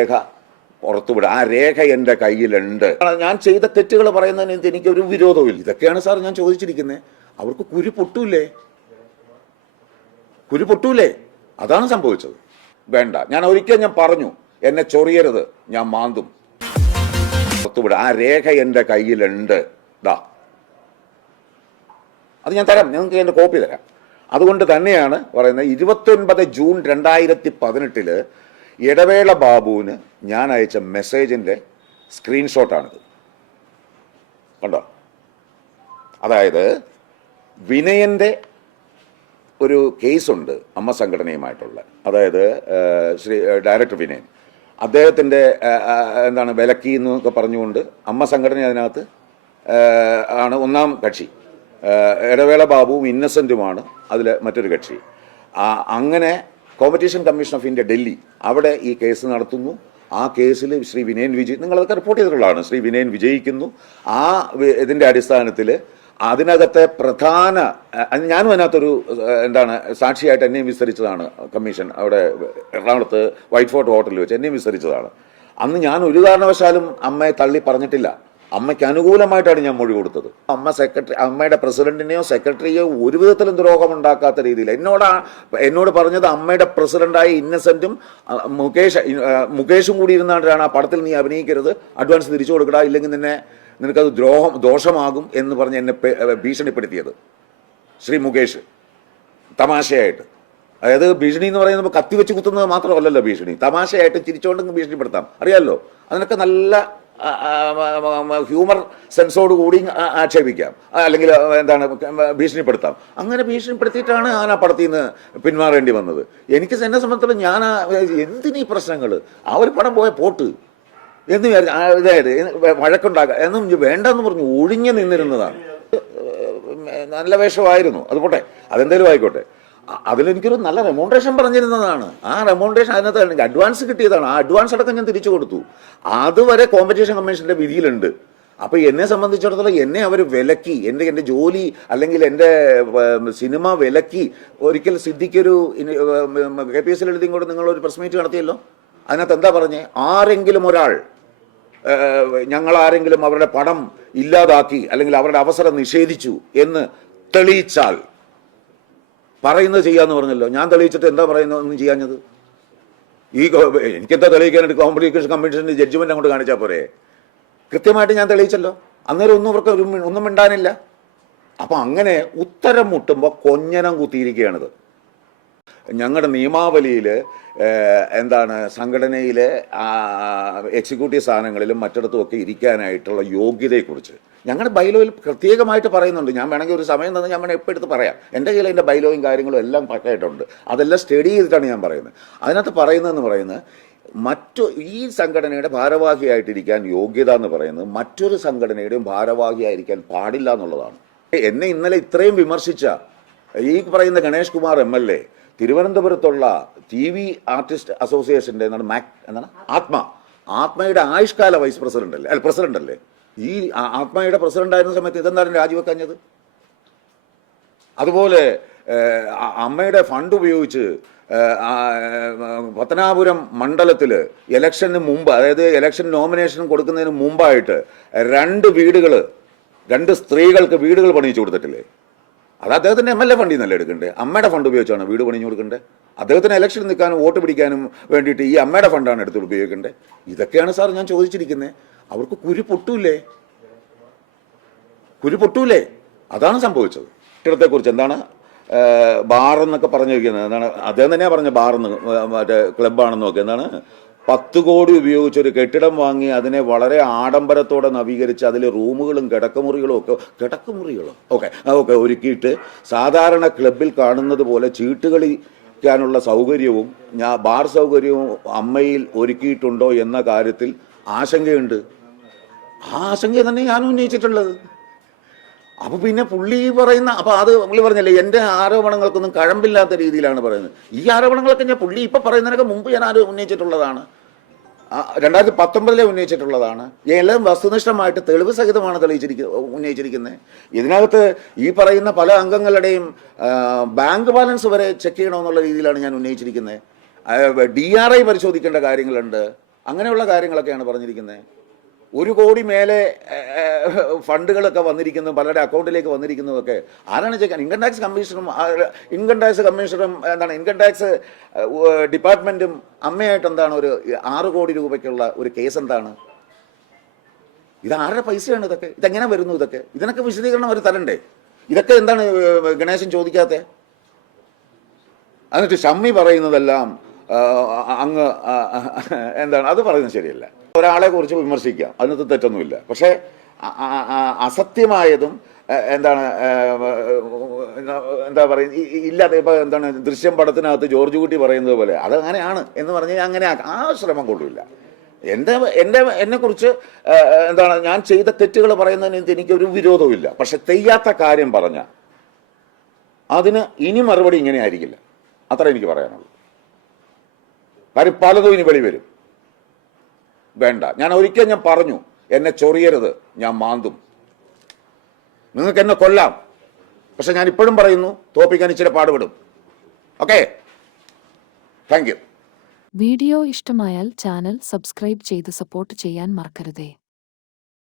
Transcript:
രേഖ പുറത്തുവിടുക ആ രേഖ എന്റെ കയ്യിലുണ്ട്. ഞാൻ ചെയ്ത തെറ്റുകൾ പറയുന്നതിന് എനിക്ക് ഒരു വിരോധവും ഇല്ല ഇതൊക്കെയാണ് സാർ ഞാൻ ചോദിച്ചിരിക്കുന്നത് അവർക്ക് കുരു പൊട്ടൂലേ? കുരു പൊട്ടൂലേ? അതാണ് സംഭവിച്ചത്. വേണ്ട. ഞാൻ ഒരിക്കൽ ഞാൻ പറഞ്ഞു എന്നെ ചൊറിയരുത് ഞാൻ മാന്തും. പുറത്തുവിടുക ആ രേഖ എന്റെ കയ്യിലുണ്ട്. ദാ. അത് ഞാൻ തരാം. നിങ്ങൾക്ക് എന്റെ കോപ്പി തരാം. അതുകൊണ്ട് തന്നെയാണ് പറയുന്നത് ഇരുപത്തൊൻപത് ജൂൺ രണ്ടായിരത്തി പതിനെട്ടിൽ ഇടവേള ബാബുവിന് ഞാൻ അയച്ച മെസ്സേജിന്റെ സ്ക്രീൻഷോട്ടാണിത്. കണ്ടോ? അതായത് വിനയന്റെ ഒരു കേസുണ്ട് അമ്മ സംഘടനയുമായിട്ടുള്ള. അതായത് ശ്രീ ഡയറക്ടർ വിനയൻ. അദ്ദേഹത്തിന്റെ എന്താണ് വിലക്കി എന്നൊക്കെ പറഞ്ഞുകൊണ്ട് അമ്മ സംഘടന അതിനകത്ത് ആണ് ഒന്നാം കക്ഷി. ഇടവേള ബാബുവും ഇന്നസെന്റുമാണ് അതിൽ മറ്റൊരു കക്ഷി. അങ്ങനെ competition commission of India Delhi അവിടെ ഈ കേസ് നടത്തുന്നു. ആ കേസിൽ ശ്രീ വിനയൻ വിജയ് നിങ്ങളതൊക്കെ റിപ്പോർട്ട് ചെയ്തിട്ടുള്ളതാണ്. ശ്രീ വിനയൻ വിജയിക്കുന്നു. ആ ഇതിന്റെ അടിസ്ഥാനത്തിൽ അതിനകത്തെ പ്രധാന ഞാനും അതിനകത്തൊരു എന്താണ് സാക്ഷിയായിട്ട് എന്നെയും വിസ്തരിച്ചതാണ് കമ്മീഷൻ. അവിടെ എറണാകുളത്ത് വൈറ്റ് ഫോർട്ട് ഹോട്ടലിൽ വെച്ച് എന്നെയും വിസ്തരിച്ചതാണ്. അന്ന് ഞാൻ ഒരു കാരണവശാലും അമ്മയെ തള്ളി പറഞ്ഞിട്ടില്ല. അമ്മയ്ക്ക് അനുകൂലമായിട്ടാണ് ഞാൻ മൊഴി കൊടുത്തത്. അമ്മ സെക്രട്ടറി അമ്മയുടെ പ്രസിഡന്റിനെയോ സെക്രട്ടറിയോ ഒരു വിധത്തിലും ദ്രോഹം ഉണ്ടാക്കാത്ത രീതിയിൽ. എന്നോടാ എന്നോട് പറഞ്ഞത് അമ്മയുടെ പ്രസിഡന്റായ ഇന്നസെന്റും മുകേഷ് മുകേഷും കൂടി ഇരുന്നാണ്ടാണ് ആ പടത്തിൽ നീ അഭിനയിക്കരുത്. അഡ്വാൻസ് തിരിച്ചു കൊടുക്കടാ. ഇല്ലെങ്കിൽ നിന്നെ നിനക്കത് ദ്രോഹം ദോഷമാകും എന്ന് പറഞ്ഞ് എന്നെ ഭീഷണിപ്പെടുത്തിയത് ശ്രീ മുകേഷ്. തമാശയായിട്ട്. അതായത് ഭീഷണി എന്ന് പറയുന്നത് കത്തി വെച്ച് കുത്തുന്നത് മാത്രമല്ലല്ലോ ഭീഷണി. തമാശയായിട്ട് തിരിച്ചുകൊണ്ടെങ്കിൽ ഭീഷണിപ്പെടുത്താം. അറിയാമല്ലോ അതിനൊക്കെ നല്ല ഹ്യൂമർ സെൻസോട് കൂടി ആക്ഷേപിക്കാം. അല്ലെങ്കിൽ എന്താണ് ഭീഷണിപ്പെടുത്താം. അങ്ങനെ ഭീഷണിപ്പെടുത്തിയിട്ടാണ് ഞാൻ ആ പടത്തിൽ നിന്ന് പിന്മാറേണ്ടി വന്നത്. എനിക്ക് എന്നെ സംബന്ധിച്ചിടത്തോളം ഞാൻ എന്തിനീ പ്രശ്നങ്ങൾ ആ ഒരു പടം പോയ പോട്ട്. എന്ന് അതായത് വഴക്കുണ്ടാക്കുക എന്നും വേണ്ടെന്ന് പറഞ്ഞു ഒഴിഞ്ഞു നിന്നിരുന്നതാണ്. നല്ല വേഷമായിരുന്നു. അത് പോട്ടെ അതെന്തേലും ആയിക്കോട്ടെ. അതിലെനിക്കൊരു നല്ല റെമോണ്ടേഷൻ പറഞ്ഞിരുന്നതാണ്. ആ റെമോണ്ടേഷൻ അതിനകത്ത് എനിക്ക് അഡ്വാൻസ് കിട്ടിയതാണ്. ആ അഡ്വാൻസ് അടക്കം ഞാൻ തിരിച്ചു കൊടുത്തു. അതുവരെ കോമ്പറ്റീഷൻ കമ്മീഷന്റെ വിധിയിലുണ്ട്. അപ്പോൾ എന്നെ സംബന്ധിച്ചിടത്തോളം എന്നെ അവർ വിലക്കി എന്റെ എന്റെ ജോലി അല്ലെങ്കിൽ എന്റെ സിനിമ വിലക്കി ഒരിക്കൽ സിദ്ധിക്കൊരു കെ പി എസ് എൽ എഴുതിയും കൂടെ നിങ്ങളൊരു പ്രസ് മീറ്റ് നടത്തിയല്ലോ? അതിനകത്ത് എന്താ പറഞ്ഞേ? ആരെങ്കിലും ഒരാൾ ഞങ്ങൾ ആരെങ്കിലും അവരുടെ പണം ഇല്ലാതാക്കി അല്ലെങ്കിൽ അവരുടെ അവസരം നിഷേധിച്ചു എന്ന് തെളിയിച്ചാൽ പറയുന്നത് ചെയ്യാന്ന് പറഞ്ഞല്ലോ. ഞാൻ തെളിയിച്ചിട്ട് എന്താ പറയുന്നത് ഒന്നും ചെയ്യാഞ്ഞത്? ഈ എനിക്കെന്താ തെളിയിക്കാനായിട്ട് കോംപ്ലിക്കേഷൻ കമ്മീഷന്റെ ജഡ്ജ്മെന്റ് അങ്ങോട്ട് കാണിച്ചാൽ പോരെ? കൃത്യമായിട്ട് ഞാൻ തെളിയിച്ചല്ലോ. അന്നേരം ഒന്നും ഇവർക്ക് ഒന്നും മിണ്ടാനില്ല. അപ്പൊ അങ്ങനെ ഉത്തരം മുട്ടുമ്പോൾ കൊഞ്ഞനം കുത്തിയിരിക്കുകയാണിത്. ഞങ്ങളുടെ നിയമാവലിയിൽ എന്താണ് സംഘടനയിലെ എക്സിക്യൂട്ടീവ് സ്ഥാനങ്ങളിലും മറ്റിടത്തും ഒക്കെ ഇരിക്കാനായിട്ടുള്ള യോഗ്യതയെക്കുറിച്ച്. ഞങ്ങളുടെ ബൈലോയിൽ പ്രത്യേകമായിട്ട് പറയുന്നുണ്ട്. ഞാൻ വേണമെങ്കിൽ ഒരു സമയം തന്നെ ഞാൻ വേണമെങ്കിൽ എപ്പോൾ എടുത്ത് പറയാം. എന്റെ കയ്യിൽ എന്റെ ബൈലോയും കാര്യങ്ങളും എല്ലാം പക്കായിട്ടുണ്ട്. അതെല്ലാം സ്റ്റഡി ചെയ്തിട്ടാണ് ഞാൻ പറയുന്നത്. അതിനകത്ത് പറയുന്നതെന്ന് പറയുന്നത് മറ്റു ഈ സംഘടനയുടെ ഭാരവാഹിയായിട്ടിരിക്കാൻ യോഗ്യത എന്ന് പറയുന്നത് മറ്റൊരു സംഘടനയുടെയും ഭാരവാഹിയായിരിക്കാൻ പാടില്ല എന്നുള്ളതാണ്. എന്നെ ഇന്നലെ ഇത്രയും വിമർശിച്ച ഈ പറയുന്ന Ganesh Kumar M L A തിരുവനന്തപുരത്തുള്ള ടി വി ആർട്ടിസ്റ്റ് അസോസിയേഷന്റെ എന്താണ് മാക് എന്താണ്? ആത്മ. ആത്മയുടെ ആയുഷ്കാല വൈസ് പ്രസിഡന്റ് അല്ലേ അല്ല പ്രസിഡന്റ് അല്ലേ ഈ ആത്മയുടെ പ്രസിഡന്റ് ആയിരുന്ന സമയത്ത് ഇതെന്താണ് രാജിവെക്കാഞ്ഞത്? അതുപോലെ അമ്മയുടെ ഫണ്ട് ഉപയോഗിച്ച് പത്തനാപുരം മണ്ഡലത്തിൽ ഇലക്ഷന് മുമ്പ് അതായത് ഇലക്ഷൻ നോമിനേഷൻ കൊടുക്കുന്നതിന് മുമ്പായിട്ട് രണ്ട് വീടുകൾ രണ്ട് സ്ത്രീകൾക്ക് വീടുകൾ പണിയിച്ചു കൊടുത്തിട്ടില്ലേ? അത് അദ്ദേഹത്തിന്റെ എം എൽ എ ഫണ്ടിൽ നിന്നല്ലേ എടുക്കേണ്ടത് അമ്മയുടെ ഫണ്ട് ഉപയോഗിച്ചാണ് വീട് പണിഞ്ഞു കൊടുക്കേണ്ടത് അദ്ദേഹത്തിന് ഇലക്ഷൻ നിൽക്കാനും വോട്ട് പിടിക്കാനും വേണ്ടിയിട്ട് ഈ അമ്മയുടെ ഫണ്ടാണ് എടുത്ത് ഉപയോഗിക്കേണ്ടത് ഇതൊക്കെയാണ് സാർ ഞാൻ ചോദിച്ചിരിക്കുന്നത് അവർക്ക് കുരു പൊട്ടൂലേ? കുരു പൊട്ടൂലേ? അതാണ് സംഭവിച്ചത്. കെട്ടിടത്തെക്കുറിച്ച് എന്താണ് ബാർ എന്നൊക്കെ പറഞ്ഞു വയ്ക്കുന്നത് എന്താണ് അദ്ദേഹം തന്നെയാണ് പറഞ്ഞ ബാർ എന്ന് മറ്റേ ക്ലബ്ബാണെന്നൊക്കെ എന്താണ് പത്ത് കോടി ഉപയോഗിച്ച് ഒരു കെട്ടിടം വാങ്ങി അതിനെ വളരെ ആഡംബരത്തോടെ നവീകരിച്ച് അതിൽ റൂമുകളും കിടക്കമുറികളും ഒക്കെ കിടക്കമുറികളോ. ഓക്കെ ഓക്കെ ഒരുക്കിയിട്ട് സാധാരണ ക്ലബിൽ കാണുന്നത് പോലെ ചീട്ടുകളിക്കാനുള്ള സൗകര്യവും ഞാൻ ബാർ സൗകര്യവും അമ്മയിൽ ഒരുക്കിയിട്ടുണ്ടോ എന്ന കാര്യത്തിൽ ആശങ്കയുണ്ട്. ആ ആശങ്ക തന്നെ ഞാൻ ഉന്നയിച്ചിട്ടുള്ളത്. അപ്പൊ പിന്നെ പുള്ളി പറയുന്ന അപ്പൊ അത് പുള്ളി പറഞ്ഞല്ലേ എന്റെ ആരോപണങ്ങൾക്കൊന്നും കഴമ്പില്ലാത്ത രീതിയിലാണ് പറയുന്നത്. ഈ ആരോപണങ്ങളൊക്കെ ഞാൻ പുള്ളി ഇപ്പൊ പറയുന്നതിനൊക്കെ മുമ്പ് ഞാൻ ആരോ ഉന്നയിച്ചിട്ടുള്ളതാണ്. രണ്ടായിരത്തി പത്തൊമ്പതിലെ ഉന്നയിച്ചിട്ടുള്ളതാണ്. എല്ലാം വസ്തുനിഷ്ഠമായിട്ട് തെളിവ് സഹിതമാണ് തെളിയിച്ചിരിക്കുന്നത് ഉന്നയിച്ചിരിക്കുന്നത്. ഇതിനകത്ത് ഈ പറയുന്ന പല അംഗങ്ങളുടെയും ബാങ്ക് ബാലൻസ് വരെ ചെക്ക് ചെയ്യണമെന്നുള്ള രീതിയിലാണ് ഞാൻ ഉന്നയിച്ചിരിക്കുന്നത്. ഡി ആർ ഐ പരിശോധിക്കേണ്ട കാര്യങ്ങളുണ്ട്. അങ്ങനെയുള്ള കാര്യങ്ങളൊക്കെയാണ് പറഞ്ഞിരിക്കുന്നത്. ഒരു കോടി മേലെ ഫണ്ടുകളൊക്കെ വന്നിരിക്കുന്നു പലരുടെ അക്കൗണ്ടിലേക്ക് വന്നിരിക്കുന്നതൊക്കെ. ആരാണ് ചെക്കാൻ ഇൻകം ടാക്സ് കമ്മീഷണറും ഇൻകം ടാക്സ് കമ്മീഷണറും എന്താണ് ഇൻകം ടാക്സ് ഡിപ്പാർട്ട്മെന്റും അമ്മയായിട്ട് എന്താണ് ഒരു ആറ് കോടി രൂപയ്ക്കുള്ള ഒരു കേസ് എന്താണ്? ഇത് ആരുടെ പൈസയാണ് ഇതൊക്കെ? ഇതെങ്ങനെ വരുന്നു ഇതൊക്കെ? ഇതിനൊക്കെ വിശദീകരണം അവർ തരണ്ടേ? ഇതൊക്കെ എന്താണ് ഗണേശൻ ചോദിക്കാത്തത് എന്നിട്ട് ഷമ്മി പറയുന്നതെല്ലാം അങ്ങ് എന്താണ്? അത് പറയുന്നത് ശരിയല്ല. ഒരാളെ കുറിച്ച് വിമർശിക്കാം. അതിനകത്ത് തെറ്റൊന്നുമില്ല. പക്ഷേ അസത്യമായതും എന്താണ് എന്താ പറയുക ഇല്ലാതെ ഇപ്പൊ എന്താണ് ദൃശ്യം പടത്തിനകത്ത് ജോർജ് കുട്ടി പറയുന്നത് പോലെ അത് അങ്ങനെയാണ് എന്ന് പറഞ്ഞാൽ അങ്ങനെ ആ ശ്രമം കൊള്ളില്ല എന്റെ എന്റെ എന്നെക്കുറിച്ച് എന്താണ് ഞാൻ ചെയ്ത തെറ്റുകൾ പറയുന്നതിന് എനിക്കൊരു വിരോധവുമില്ല. പക്ഷെ തെയ്യാത്ത കാര്യം പറഞ്ഞ അതിന് ഇനി മറുപടി ഇങ്ങനെ ആയിരിക്കില്ല. അത്ര എനിക്ക് പറയാനുള്ളൂ. കാര്യം പലതും ഇനി വെളി വരും. വേണ്ട. ഞാൻ ഒരിക്കൽ ഞാൻ പറഞ്ഞു എന്നെ ചൊറിയരുത് ഞാൻ മാന്തും. നിങ്ങൾക്ക് എന്നെ കൊല്ലാം. പക്ഷെ ഞാൻ ഇപ്പോഴും പറയുന്നു തോപ്പിക്കാൻ ഇച്ചിരി പാടുപെടും. ഓക്കെ? താങ്ക് വീഡിയോ ഇഷ്ടമായാൽ ചാനൽ സബ്സ്ക്രൈബ് ചെയ്ത് സപ്പോർട്ട് ചെയ്യാൻ മറക്കരുതേ.